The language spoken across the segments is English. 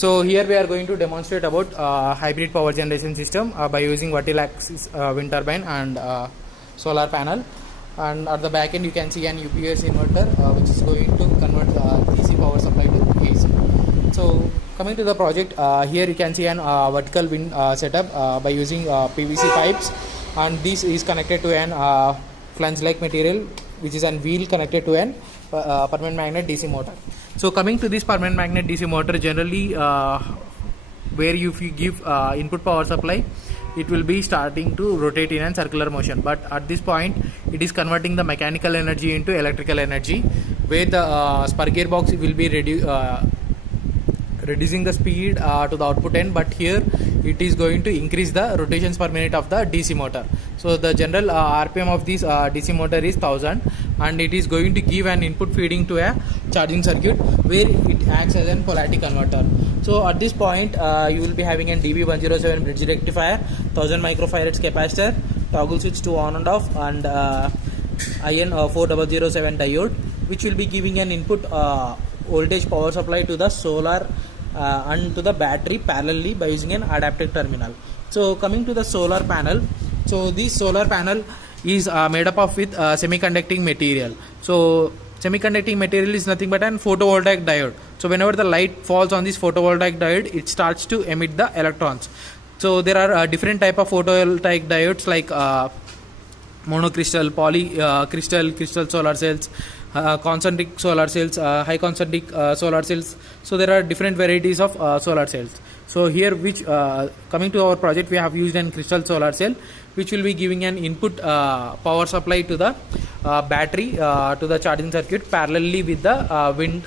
So here we are going to demonstrate about hybrid power generation system by using vertical axis wind turbine and solar panel. And at the back end you can see an UPS inverter which is going to convert DC power supply to AC. So coming to the project, here you can see an vertical wind setup by using PVC pipes, and this is connected to an flange like material which is an wheel connected to an permanent magnet DC motor. So coming to this permanent magnet DC motor, generally where if you give input power supply, it will be starting to rotate in a circular motion, but at this point it is converting the mechanical energy into electrical energy, where the spur gearbox will be reducing the speed to the output end, but here it is going to increase the rotations per minute of the DC motor. So the general RPM of this DC motor is 1000, and it is going to give an input feeding to a charging circuit where it acts as a polarity converter. So at this point you will be having a DB107 bridge rectifier, 1000 microfarads capacitor, toggle switch to on and off, and IN4007 diode, which will be giving an input voltage power supply to the solar and to the battery parallelly by using an adaptive terminal. So coming to the solar panel, so this solar panel is made up of with semiconducting material. So semiconducting material is nothing but an photovoltaic diode. So whenever the light falls on this photovoltaic diode, it starts to emit the electrons. So there are different type of photovoltaic diodes like monocrystal, crystal solar cells, concentric solar cells, high concentric solar cells. So there are different varieties of solar cells. So here, which coming to our project, we have used an crystal solar cell, which will be giving an input power supply to the battery to the charging circuit parallelly with the wind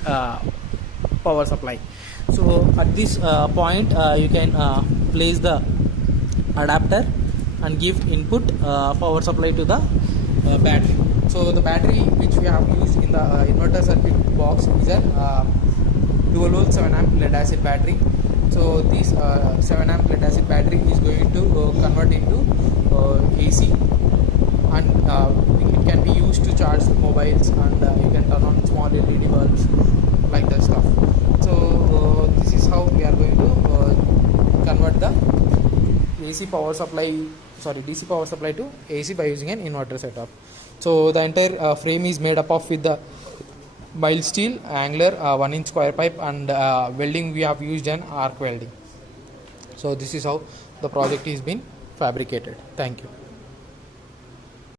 power supply. So at this point you can place the adapter and give input power supply to the battery. So the battery which we have used in the inverter circuit box is a 12 volt 7 amp lead acid battery. So this 7 amp lead acid battery is going to convert into AC, and it can be used to charge mobiles, and you can turn on small LED bulbs like that stuff. So this is how we are going to convert the DC power supply to AC by using an inverter setup. So the entire frame is made up of with the mild steel, angular 1-inch square pipe, and welding we have used an arc welding. So this is how the project is been fabricated. Thank you.